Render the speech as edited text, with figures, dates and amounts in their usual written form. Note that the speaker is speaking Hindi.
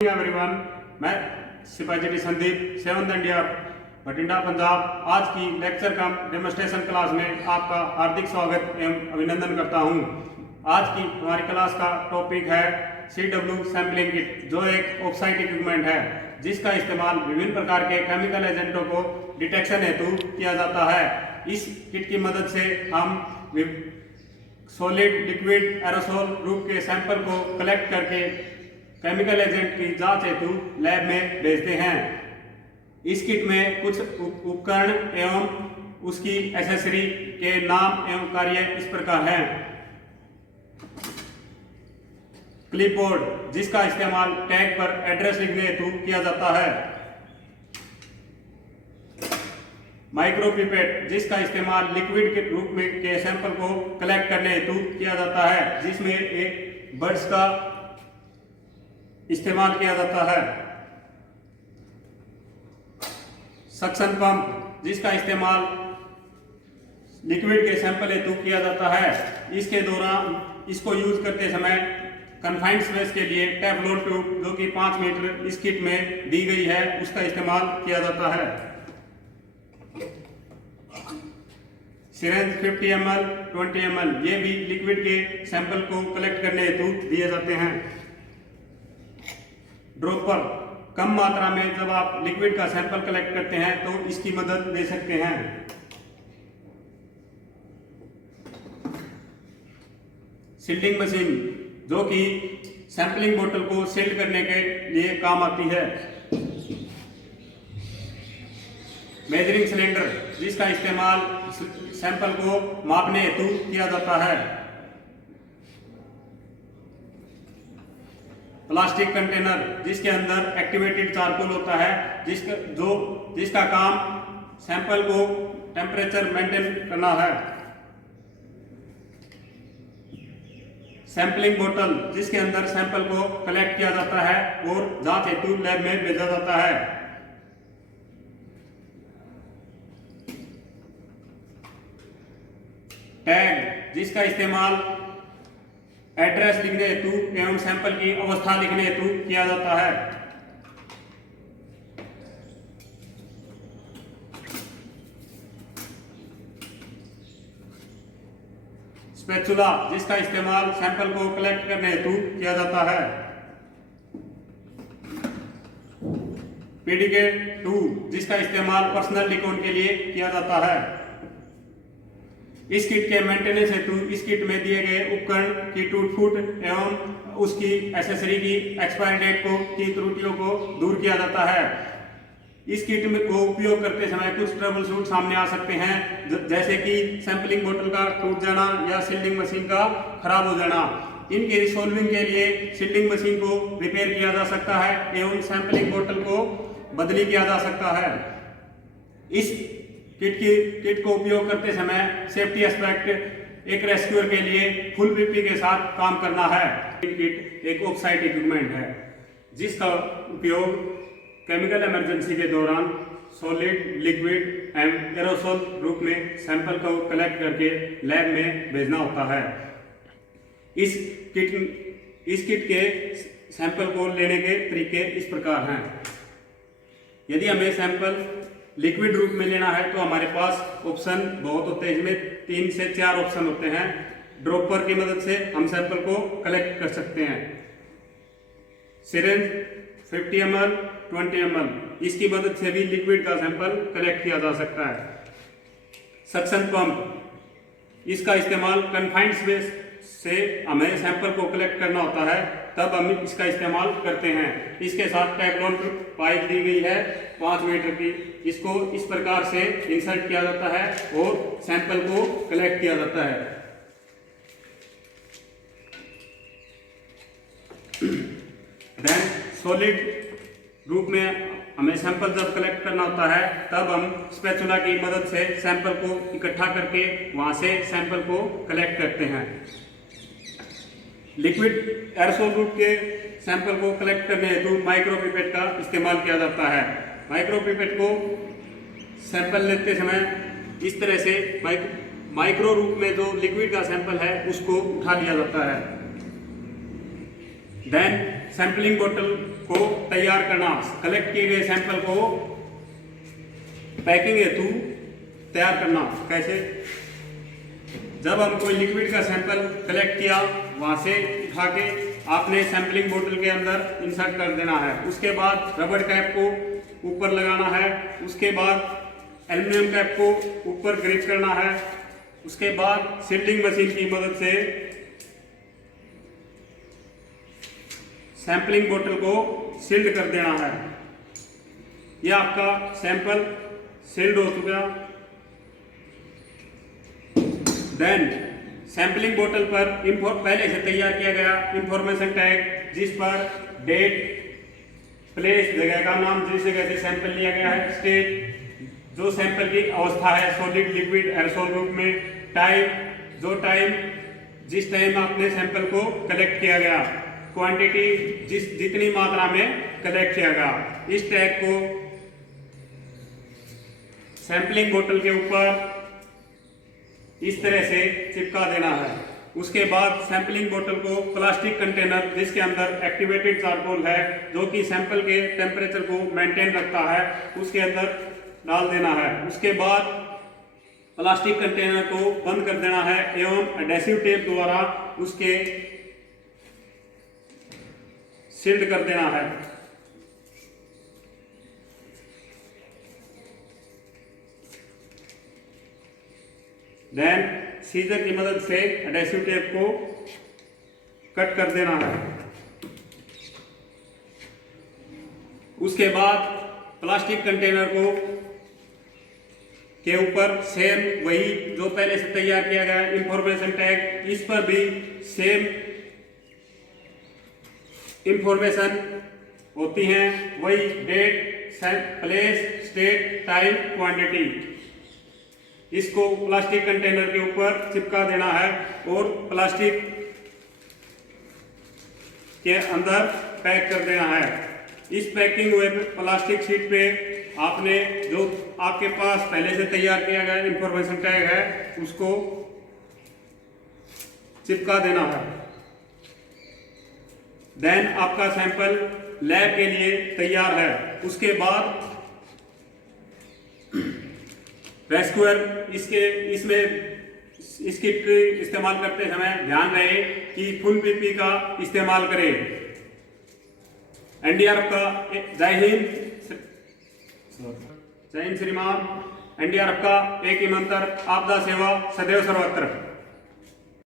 एवरीवन, मैं सिपाही संदीप 7th इंडिया बठिंडा पंजाब आज की लेक्चर कम डेमोस्ट्रेशन क्लास में आपका हार्दिक स्वागत एवं अभिनंदन करता हूं। आज की हमारी क्लास का टॉपिक है CW सैंपलिंग किट, जो एक ऑफसाइट इक्विपमेंट है जिसका इस्तेमाल विभिन्न प्रकार के केमिकल एजेंटों को डिटेक्शन हेतु किया जाता है। इस किट की मदद से हम सॉलिड, लिक्विड, एरोसोल रूप के सैंपल को कलेक्ट करके केमिकल एजेंट की जांच हेतु लैब में भेजते हैं। इस किट में कुछ उपकरण एवं उसकी एसेसरी के नाम एवं कार्य इस प्रकार हैं। क्लिपबोर्ड, जिसका इस्तेमाल टैग पर एड्रेस लिखने हेतु किया जाता है। माइक्रोपिपेट, जिसका इस्तेमाल लिक्विड के रूप में के सैंपल को कलेक्ट करने हेतु किया जाता है, जिसमें एक बड्स का इस्तेमाल किया जाता है। सक्शन पंप, जिसका इस्तेमाल लिक्विड के सैंपल हेतु किया जाता है। इसके दौरान इसको यूज करते समय कन्फाइंड स्पेस के लिए टेफ्लॉन ट्यूब, जो कि 5 मीटर इस किट में दी गई है, उसका इस्तेमाल किया जाता है। सिरेंज 50 ml, 20 ml, ये भी लिक्विड के सैंपल को कलेक्ट करने हेतु दिए जाते हैं। ड्रॉपर, कम मात्रा में जब आप लिक्विड का सैंपल कलेक्ट करते हैं तो इसकी मदद ले सकते हैं। सील्डिंग मशीन, जो कि सैंपलिंग बोतल को सील्ड करने के लिए काम आती है। मेजरिंग सिलेंडर, जिसका इस्तेमाल सैंपल को मापने हेतु किया जाता है। प्लास्टिक कंटेनर, जिसके अंदर एक्टिवेटेड चारकोल होता है, जिसका काम सैंपल को टेम्परेचर मेंटेन करना है। सैंपलिंग बोतल, जिसके अंदर सैंपल को कलेक्ट किया जाता है और जांच हेतु लैब में भेजा जाता है। टैग, जिसका इस्तेमाल एड्रेस लिखने हेतु एवं सैंपल की अवस्था लिखने हेतु किया जाता है। स्पैचुला, जिसका इस्तेमाल सैंपल को कलेक्ट करने हेतु किया जाता है। पीडीके 2, जिसका इस्तेमाल पर्सनल रिकॉर्ड के लिए किया जाता है। इस किट के मेंटेनेंस हेतु इस किट में दिए गए उपकरण की टूट फूट एवं उसकी एसेसरी की एक्सपायरी डेट की त्रुटियों को दूर किया जाता है। इस किट में को उपयोग करते समय कुछ ट्रबल शूट सामने आ सकते हैं, जैसे कि सैंपलिंग बोतल का टूट जाना या सील्डिंग मशीन का खराब हो जाना। इनके रिसोल्विंग के लिए सील्डिंग मशीन को रिपेयर किया जा सकता है एवं सैंपलिंग बोतल को बदली किया जा सकता है। इस किट को उपयोग करते समय सेफ्टी एस्पेक्ट, एक रेस्क्यूअर के लिए फुल पीपी के साथ काम करना है। किट एक ऑफसाइट इक्विपमेंट है जिसका उपयोग केमिकल इमरजेंसी के दौरान सॉलिड, लिक्विड एंड एरोसोल रूप में सैंपल को कलेक्ट करके लैब में भेजना होता है। इस किट के सैंपल को लेने के तरीके इस प्रकार हैं। यदि हमें सैंपल लिक्विड रूप में लेना है तो हमारे पास ऑप्शन बहुत होते हैं, इसमें 3 से 4 ऑप्शन होते हैं। ड्रॉपर की मदद से हम सैंपल को कलेक्ट कर सकते हैं। सिरेंज 50 ml, 20 ml, इसकी मदद से भी लिक्विड का सैंपल कलेक्ट किया जा सकता है। सक्शन पंप, इसका इस्तेमाल कन्फाइंड स्पेस से हमें सैंपल को कलेक्ट करना होता है, तब हम इसका इस्तेमाल करते हैं। इसके साथ टेफ्लॉन पाइप दी गई है 5 मीटर की, इसको इस प्रकार से इंसर्ट किया जाता है और सैंपल को कलेक्ट किया जाता है। देन सॉलिड रूप में हमें सैंपल जब कलेक्ट करना होता है तब हम स्पैचुला की मदद से सैंपल को इकट्ठा करके वहां से सैंपल को कलेक्ट करते हैं। लिक्विड एरोसोल रूप के सैंपल को कलेक्ट करने हेतु माइक्रोपिपेट का इस्तेमाल किया जाता है। माइक्रोपिपेट को सैंपल लेते समय इस तरह से माइक्रो रूप में जो लिक्विड का सैंपल है उसको उठा लिया जाता है। देन सैंपलिंग बोतल को तैयार करना, कलेक्ट किए गए सैंपल को पैकिंग हेतु तैयार करना। कैसे? जब हम कोई लिक्विड का सैंपल कलेक्ट किया, वहां से उठा के आपने सैंपलिंग बोतल के अंदर इंसर्ट कर देना है। उसके बाद रबर कैप को ऊपर लगाना है, उसके बाद एल्युमिनियम कैप को ऊपर ग्रिप करना है, उसके बाद सील्डिंग मशीन की मदद से सैंपलिंग बोतल को सील्ड कर देना है। यह आपका सैंपल सील्ड हो चुका। देन सैंपलिंग बोतल पर पहले से तैयार किया गया इंफॉर्मेशन टैग, जिस पर डेट, प्लेस, जगह का नाम, जिस जगह से सैंपल लिया गया है, स्टेट, जो सैंपल की अवस्था है, सॉलिड, लिक्विड, एरोसोल रूप में, टाइम, जो टाइम जिस टाइम आपने सैंपल को कलेक्ट किया गया, क्वांटिटी, जितनी मात्रा में कलेक्ट किया गया। इस टैग को सैंपलिंग बोतल के ऊपर इस तरह से चिपका देना है। उसके बाद सैंपलिंग बोतल को प्लास्टिक कंटेनर, जिसके अंदर एक्टिवेटेड चारकोल है, जो कि सैंपल के टेम्परेचर को मेंटेन रखता है, उसके अंदर डाल देना है। उसके बाद प्लास्टिक कंटेनर को बंद कर देना है एवं एडेसिव टेप द्वारा उसके सील्ड कर देना है। देन सीजर की मदद से एडेसिव टेप को कट कर देना है। उसके बाद प्लास्टिक कंटेनर को के ऊपर सेम वही जो पहले से तैयार किया गया इंफॉर्मेशन टैग, इस पर भी सेम इंफॉर्मेशन होती हैं, वही date, place, state, time, quantity. इसको प्लास्टिक कंटेनर के ऊपर चिपका देना है और प्लास्टिक के अंदर पैक कर देना है। इस पैकिंग हुए प्लास्टिक शीट पे आपने जो आपके पास पहले से तैयार किया गया इंफॉर्मेशन टैग है, उसको चिपका देना है। देन आपका सैंपल लैब के लिए तैयार है। उसके बाद रेस्क्यूअर इसमें इस किट का इस्तेमाल करते समय ध्यान रहे कि फुल पीपी का इस्तेमाल करें। एनडीआरएफ का जय हिंद श्रीमान। एनडीआरएफ का एक ही मंत्र, आपदा सेवा सदैव सर्वत्र।